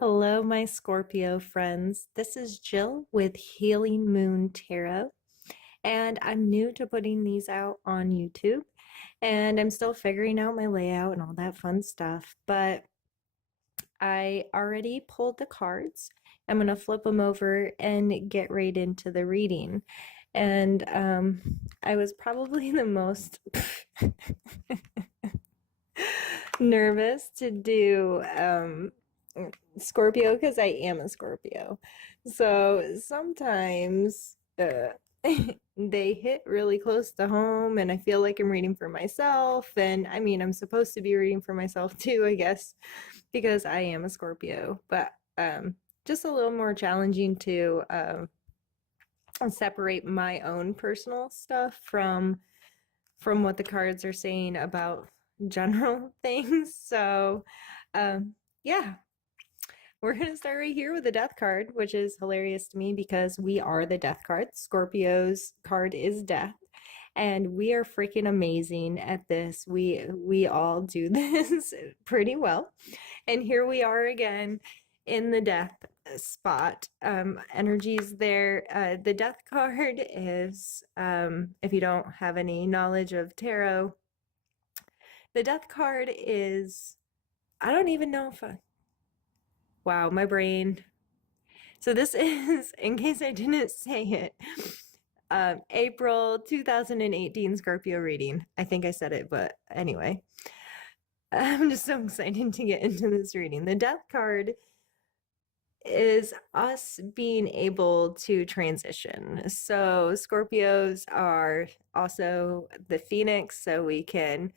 Hello, my Scorpio friends. This is Jill with Healing Moon Tarot, and I'm new to putting these out on YouTube, and I'm still figuring out my layout and all that fun stuff, but I already pulled the cards. I'm going to flip them over and get right into the reading. And I was probably the most nervous to do Scorpio because I am a Scorpio. So sometimes they hit really close to home, and I feel like I'm reading for myself. And I mean, I'm supposed to be reading for myself too, I guess, because I am a Scorpio, but just a little more challenging to separate my own personal stuff from what the cards are saying about general things. So, yeah, we're going to start right here with the death card, which is hilarious to me because we are the death card. Scorpio's card is death. And we are freaking amazing at this. We all do this pretty well. And here we are again in the death spot. Energies there. The death card is, if you don't have any knowledge of tarot, the death card is, I don't even know if wow, my brain. So this is, in case I didn't say it, April 2018 Scorpio reading. I think I said it, but anyway. I'm just so excited to get into this reading. The death card is us being able to transition. So Scorpios are also the phoenix, so we can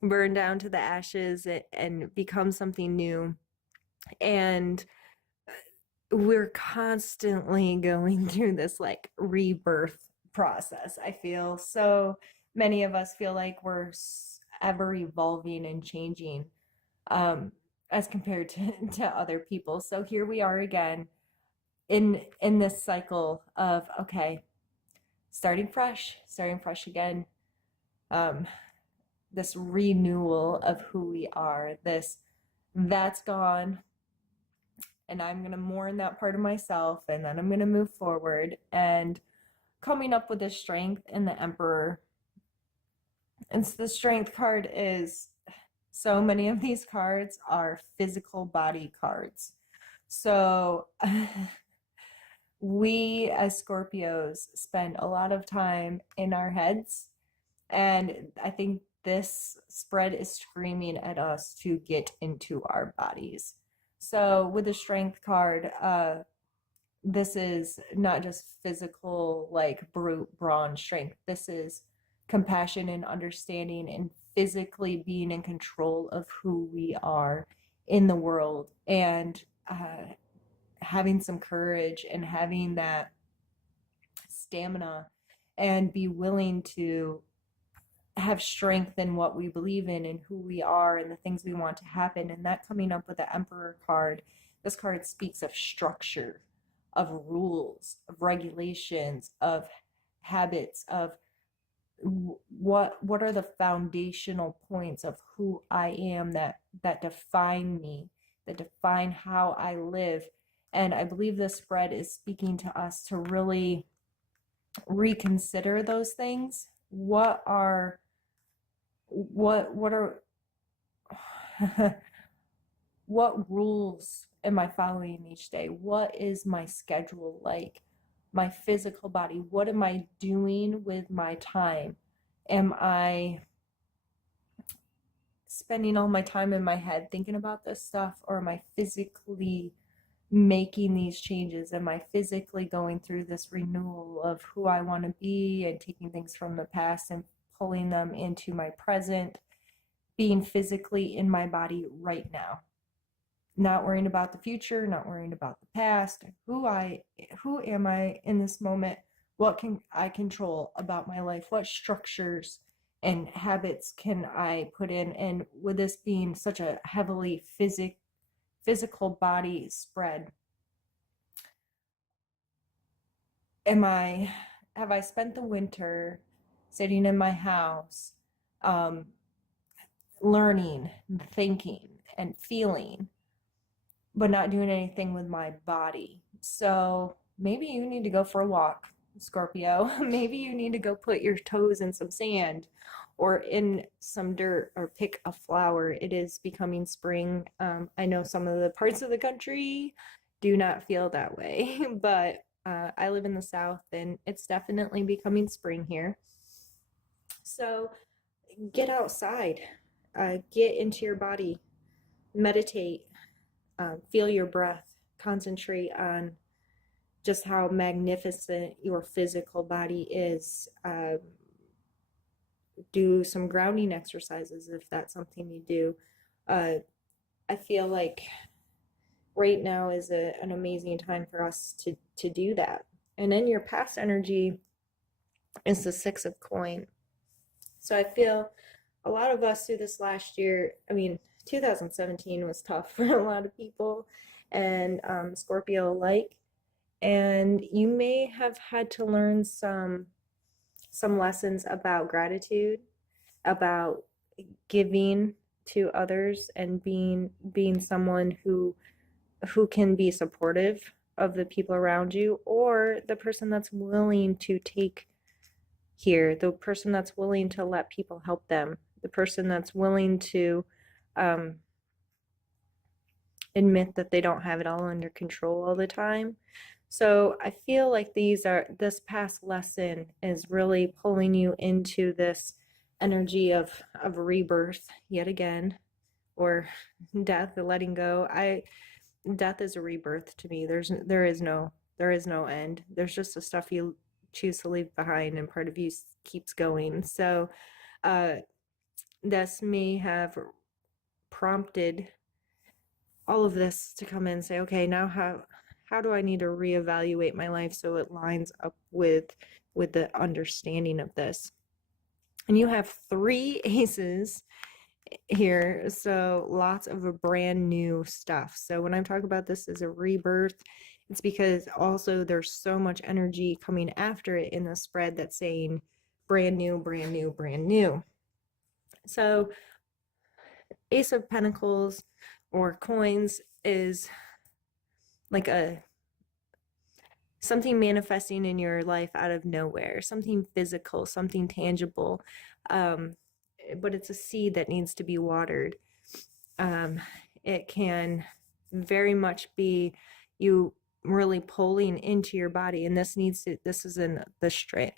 burn down to the ashes and become something new. And we're constantly going through this like rebirth process. I feel so many of us feel like we're ever evolving and changing as compared to other people. So here we are again in this cycle of okay, starting fresh again. Um, this renewal of who we are. That's gone, and I'm going to mourn that part of myself, and then I'm going to move forward. And coming up with the strength in the Emperor. And so the strength card is, so many of these cards are physical body cards. So we as Scorpios spend a lot of time in our heads, and I think this spread is screaming at us to get into our bodies. So with the strength card, this is not just physical, like brute brawn strength. This is compassion and understanding and physically being in control of who we are in the world, and having some courage and having that stamina and be willing to have strength in what we believe in and who we are and the things we want to happen. And that coming up with the Emperor card, this card speaks of structure, of rules, of regulations, of habits, of what are the foundational points of who I am that define me, that define how I live. And I believe this spread is speaking to us to really reconsider those things. What are what rules am I following each day? What is my schedule like? My physical body, what am I doing with my time? Am I spending all my time in my head thinking about this stuff, or am I physically making these changes? Am I physically going through this renewal of who I want to be and taking things from the past and pulling them into my present, being physically in my body right now? Not worrying about the future, not worrying about the past. Who am I in this moment? What can I control about my life? What structures and habits can I put in? And with this being such a heavily physical body spread, have I spent the winter sitting in my house, learning, thinking, and feeling but not doing anything with my body. So maybe you need to go for a walk, Scorpio. Maybe you need to go put your toes in some sand or in some dirt or pick a flower. It is becoming spring. I know some of the parts of the country do not feel that way, but I live in the South and it's definitely becoming spring here. So get outside, get into your body, meditate, feel your breath, concentrate on just how magnificent your physical body is. Do some grounding exercises if that's something you do. I feel like right now is an amazing time for us to do that. And then your past energy is the Six of Coin. So I feel a lot of us through this last year, I mean, 2017 was tough for a lot of people and Scorpio alike. And you may have had to learn some lessons about gratitude, about giving to others and being someone who can be supportive of the people around you, or the person that's willing to take here, the person that's willing to let people help them, the person that's willing to um, admit that they don't have it all under control all the time. So I feel like this past lesson is really pulling you into this energy of rebirth yet again, or death, or letting go. Death is a rebirth to me. There is no end. There's just the stuff you choose to leave behind, and part of you keeps going. So uh, this may have prompted all of this to come in and say, okay, now how do I need to reevaluate my life so it lines up with the understanding of this? And you have three aces here, so lots of a brand new stuff. So when I'm talking about this as a rebirth, it's because also there's so much energy coming after it in the spread that's saying brand new, brand new, brand new. So Ace of Pentacles or coins is like a something manifesting in your life out of nowhere, something physical, something tangible. But it's a seed that needs to be watered. It can very much be you really pulling into your body, and this is in the strength,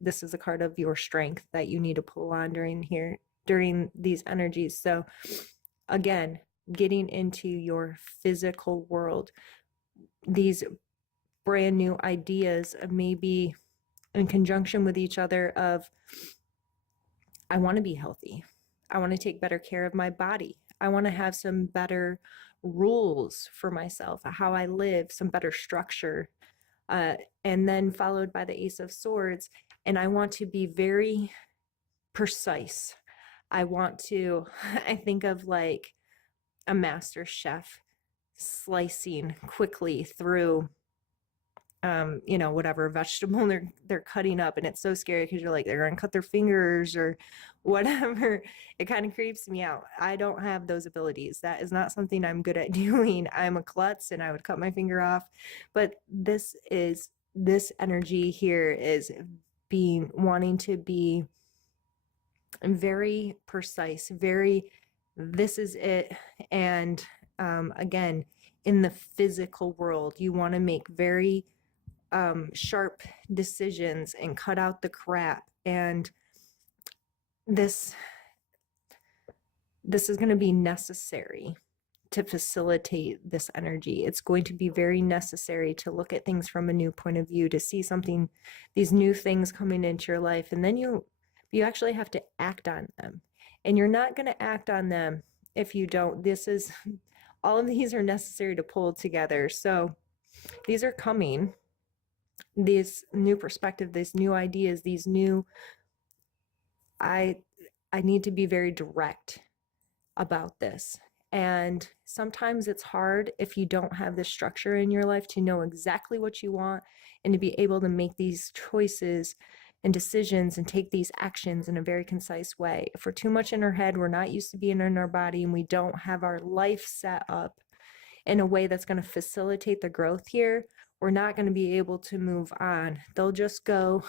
this is a card of your strength that you need to pull on during these energies. So again, getting into your physical world, these brand new ideas of maybe in conjunction with each other of I want to be healthy. I want to take better care of my body. I want to have some better rules for myself, how I live, some better structure. And then followed by the Ace of Swords. And I want to be very precise. I think of like a master chef slicing quickly through whatever vegetable they're cutting up, and it's so scary because you're like they're gonna cut their fingers or whatever. It kind of creeps me out. I don't have those abilities. That is not something I'm good at doing. I'm a klutz and I would cut my finger off. But this energy here is wanting to be very precise, very this is it. And again, in the physical world, you want to make very sharp decisions and cut out the crap. And this is going to be necessary to facilitate this energy. It's going to be very necessary to look at things from a new point of view, to see these new things coming into your life. And then you actually have to act on them. And you're not going to act on them if you don't. All of these are necessary to pull together. So these are coming. This new perspective, these new ideas, I need to be very direct about this. And sometimes it's hard if you don't have the structure in your life to know exactly what you want and to be able to make these choices and decisions and take these actions in a very concise way. If we're too much in our head, we're not used to being in our body, and we don't have our life set up in a way that's going to facilitate the growth here, we're not going to be able to move on. They'll just go.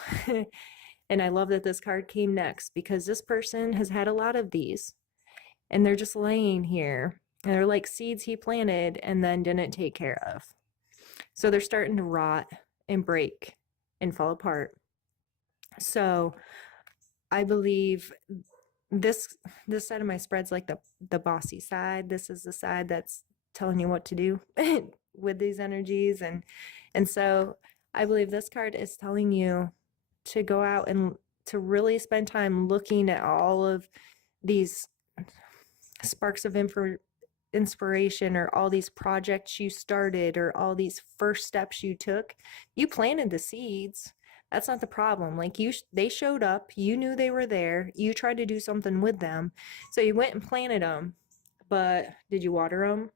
And I love that this card came next because this person has had a lot of these and they're just laying here. And they're like seeds he planted and then didn't take care of. So they're starting to rot and break and fall apart. So I believe this side of my spread's like the bossy side. This is the side that's telling you what to do with these energies, and so I believe this card is telling you to go out and to really spend time looking at all of these sparks of inspiration, or all these projects you started, or all these first steps you took. You planted the seeds. That's not the problem. Like they showed up, you knew they were there, you tried to do something with them. So you went and planted them, but did you water them?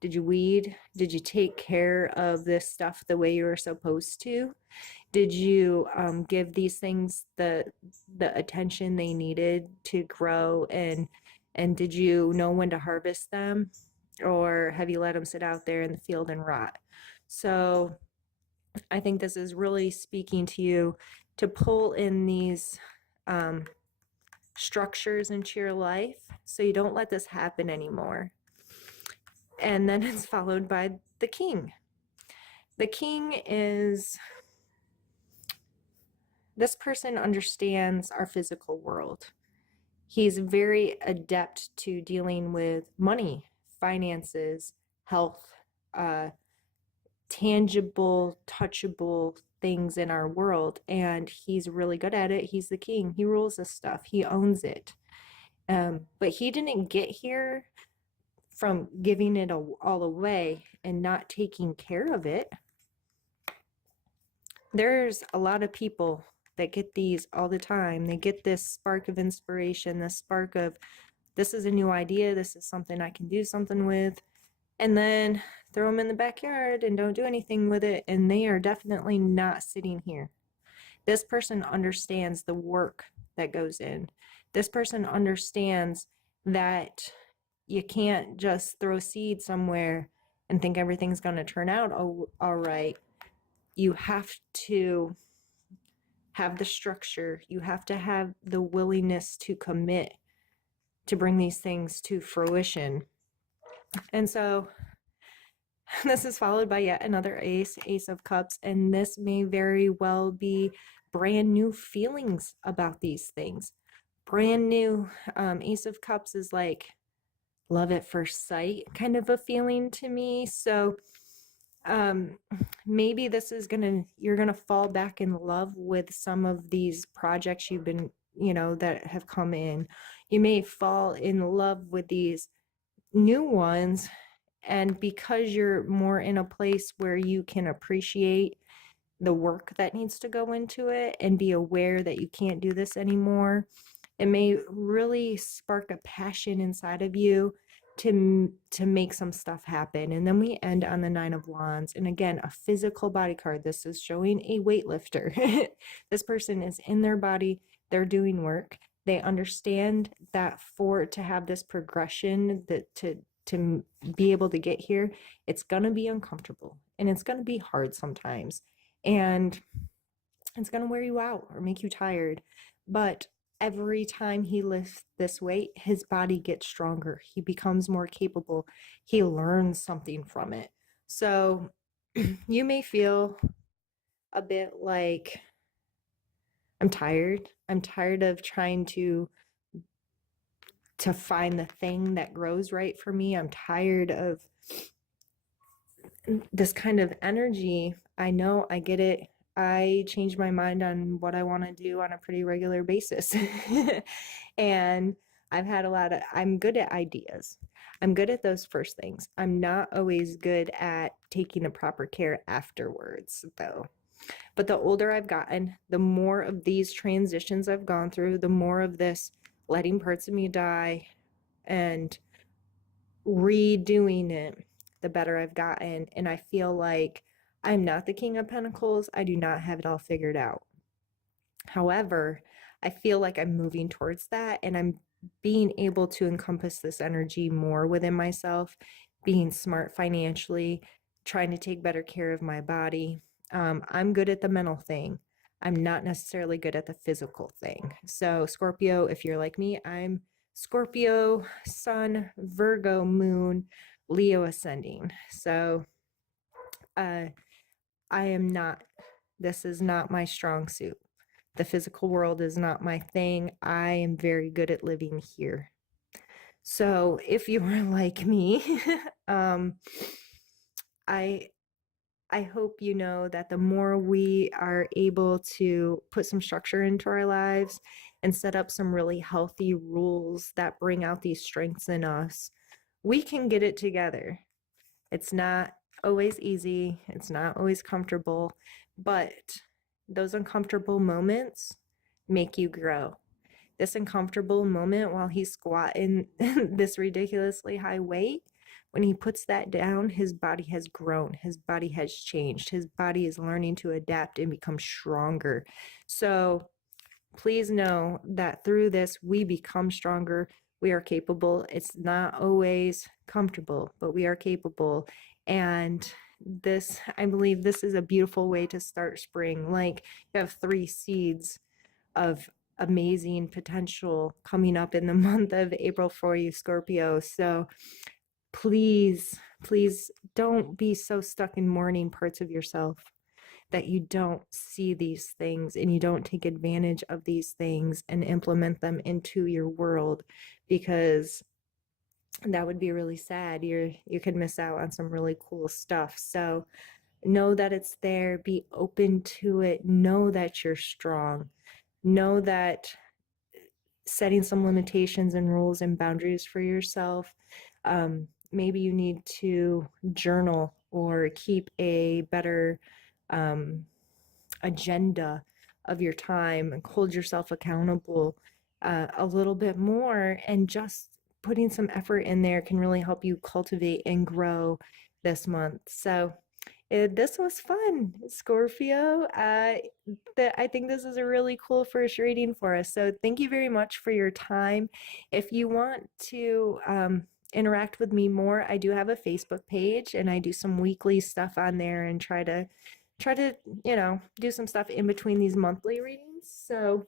Did you weed? Did you take care of this stuff the way you were supposed to? Did you give these things the attention they needed to grow, and did you know when to harvest them, or have you let them sit out there in the field and rot? So I think this is really speaking to you to pull in these structures into your life so you don't let this happen anymore. And then it's followed by the king. The king is, this person understands our physical world. He's very adept to dealing with money, finances, health, tangible, touchable things in our world, and he's really good at it. He's the king. He rules this stuff. He owns it. But he didn't get here from giving it all away and not taking care of it. There's a lot of people that get these all the time. They get this spark of inspiration, this spark of, this is a new idea, this is something I can do something with, and then throw them in the backyard and don't do anything with it, and they are definitely not sitting here. This person understands the work that goes in. This person understands that you can't just throw seed somewhere and think everything's going to turn out all right. You have to have the structure. You have to have the willingness to commit to bring these things to fruition. And so this is followed by yet another ace of cups, and this may very well be brand new feelings about these things. Brand new. Ace of cups is like love at first sight kind of a feeling to me. So maybe this is you're gonna fall back in love with some of these projects you've been, that have come in. You may fall in love with these new ones, and because you're more in a place where you can appreciate the work that needs to go into it and be aware that you can't do this anymore, it may really spark a passion inside of you to make some stuff happen. And then we end on the 9 of Wands, and again, a physical body card. This is showing a weightlifter. This person is in their body, they're doing work. They understand that to have this progression, that to be able to get here, it's gonna be uncomfortable and it's gonna be hard sometimes, and it's gonna wear you out or make you tired. But every time he lifts this weight, his body gets stronger. He becomes more capable. He learns something from it. So you may feel a bit like, I'm tired. I'm tired of trying to find the thing that grows right for me. I'm tired of this kind of energy. I know, I get it. I change my mind on what I want to do on a pretty regular basis. And I'm good at ideas. I'm good at those first things. I'm not always good at taking the proper care afterwards, though. But the older I've gotten, the more of these transitions I've gone through, the more of this letting parts of me die and redoing it, the better I've gotten. And I feel like I'm not the King of Pentacles. I do not have it all figured out. However, I feel like I'm moving towards that, and I'm being able to encompass this energy more within myself being smart financially, trying to take better care of my body. I'm good at the mental thing. I'm not necessarily good at the physical thing. So, Scorpio, if you're like me, I'm Scorpio, Sun, Virgo, Moon, Leo ascending. So, uh, I am not, this is not my strong suit. The physical world is not my thing. I am very good at living here. So if you are like me, um, I I hope you know that the more we are able to put some structure into our lives and set up some really healthy rules that bring out these strengths in us, we can get it together. It's not always easy, it's not always comfortable, but those uncomfortable moments make you grow. This uncomfortable moment while he's squatting this ridiculously high weight, when he puts that down, his body has grown, his body has changed, his body is learning to adapt and become stronger. So please know that through this, we become stronger. We are capable. It's not always comfortable, but we are capable. And this, I believe, this is a beautiful way to start spring. Like you have 3 seeds of amazing potential coming up in the month of April for you, Scorpio. So please, please don't be so stuck in mourning parts of yourself that you don't see these things and you don't take advantage of these things and implement them into your world, because that would be really sad. You could miss out on some really cool stuff. So know that it's there, be open to it, know that you're strong, know that setting some limitations and rules and boundaries for yourself. Maybe you need to journal or keep a better um, agenda of your time and hold yourself accountable a little bit more. And just putting some effort in there can really help you cultivate and grow this month. So, this was fun, Scorpio. I think this is a really cool first reading for us. So thank you very much for your time. If you want to interact with me more, I do have a Facebook page and I do some weekly stuff on there and try to do some stuff in between these monthly readings. So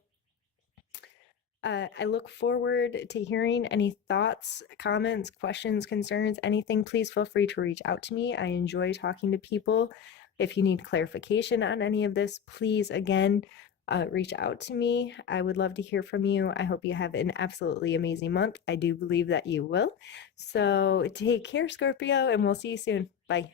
I look forward to hearing any thoughts, comments, questions, concerns, anything. Please feel free to reach out to me. I enjoy talking to people. If you need clarification on any of this, please again reach out to me. I would love to hear from you. I hope you have an absolutely amazing month. I do believe that you will. So take care, Scorpio, and we'll see you soon. Bye.